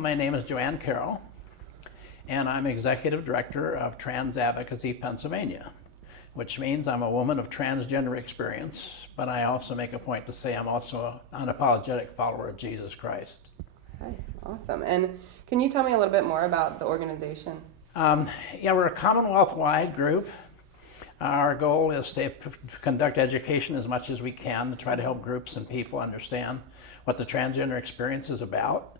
My name is Joanne Carrol, and I'm Executive Director of Trans Advocacy Pennsylvania, which means I'm a woman of transgender experience, but I also make a point to say I'm also an unapologetic follower of Jesus Christ. Okay, awesome. And can you tell me a little bit more about the organization? We're a Commonwealth-wide group. Our goal is to conduct education as much as we can to try to help groups and people understand what the transgender experience is about,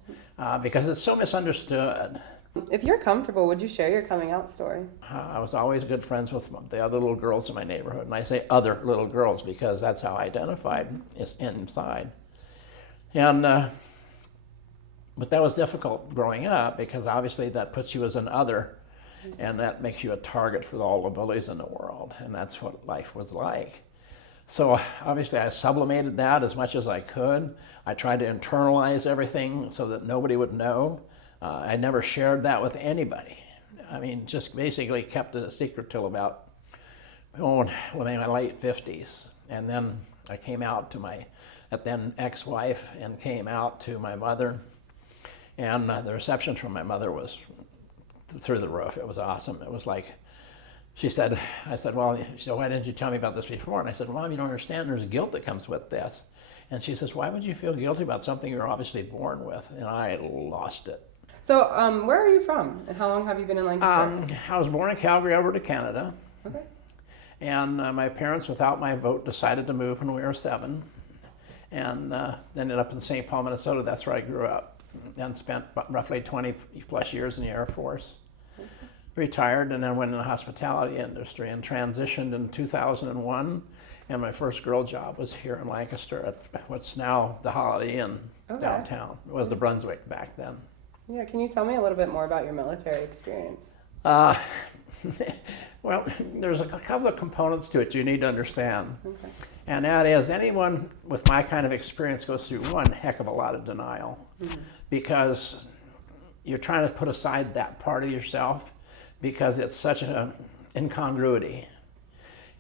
because it's so misunderstood. If you're comfortable, would you share your coming out story? I was always good friends with the other little girls in my neighborhood, and I say other little girls because that's how I identified inside. And but that was difficult growing up because obviously that puts you as an other, and that makes you a target for all the bullies in the world, and that's what life was like. So obviously I sublimated that as much as I could. I tried to internalize everything so that nobody would know. I never shared that with anybody. I mean, just basically kept it a secret till about, my late 50s. And then I came out to my then ex-wife and came out to my mother. And the reception from my mother was through the roof. It was awesome. It was like, I said, well, so why didn't you tell me about this before? And I said, Mom, you don't understand. There's guilt that comes with this. And she says, why would you feel guilty about something you're obviously born with? And I lost it. So where are you from, and how long have you been in Lancaster? I was born in Calgary, Alberta, Canada. Okay. And my parents, without my vote, decided to move when we were 7. And ended up in St. Paul, Minnesota. That's where I grew up. And spent roughly 20 plus years in the Air Force. Retired, and then went in the hospitality industry and transitioned in 2001. And my first girl job was here in Lancaster at what's now the Holiday Inn downtown. It was the Brunswick back then. Yeah, can you tell me a little bit more about your military experience? Well, there's a couple of components to it you need to understand. Okay. And that is, anyone with my kind of experience goes through one heck of a lot of denial, because you're trying to put aside that part of yourself because it's such an incongruity.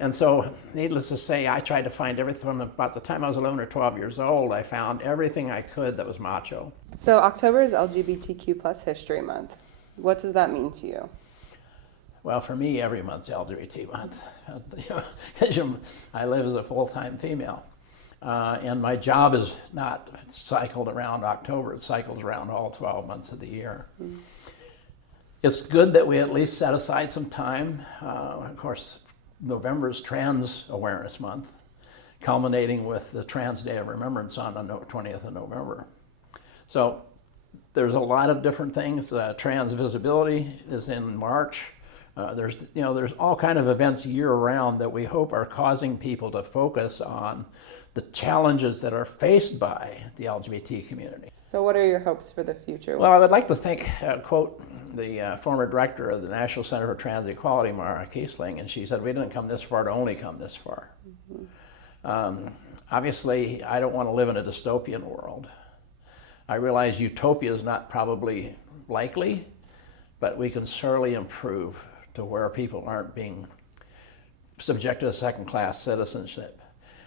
And so, needless to say, I tried to find everything. From about the time I was 11 or 12 years old, I found everything I could that was macho. So October is LGBTQ plus History Month. What does that mean to you? Well, for me, every month's LGBT month. I live as a full-time female. And my job is not cycled around October. It cycles around all 12 months of the year. Mm-hmm. It's good that we at least set aside some time. Of course, November's Trans Awareness Month, culminating with the Trans Day of Remembrance on the 20th of November. So there's a lot of different things. Trans visibility is in March. There's all kind of events year-round that we hope are causing people to focus on the challenges that are faced by the LGBT community. So what are your hopes for the future? Well, I would like to quote the former director of the National Center for Trans Equality, Mara Kiesling, and she said, we didn't come this far to only come this far. Mm-hmm. Obviously, I don't want to live in a dystopian world. I realize utopia is not probably likely, but we can certainly improve to where people aren't being subjected to second-class citizenship.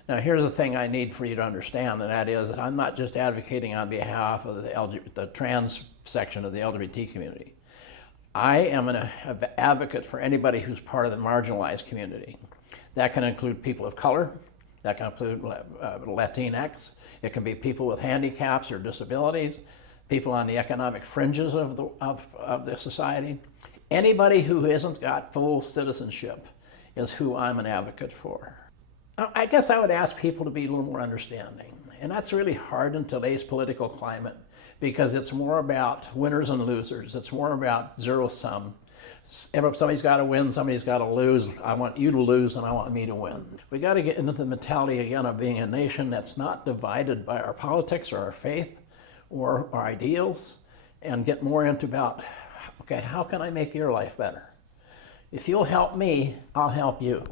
Now, here's the thing I need for you to understand, and that is that I'm not just advocating on behalf of the trans section of the LGBT community. I am an advocate for anybody who's part of the marginalized community. That can include people of color, that can include Latinx, it can be people with handicaps or disabilities, people on the economic fringes of the society. Anybody who hasn't got full citizenship is who I'm an advocate for. I guess I would ask people to be a little more understanding, and that's really hard in today's political climate because it's more about winners and losers. It's more about zero sum. If somebody's got to win, somebody's got to lose. I want you to lose and I want me to win. We got to get into the mentality again of being a nation that's not divided by our politics or our faith or our ideals, and get more into about, okay, how can I make your life better? If you'll help me, I'll help you.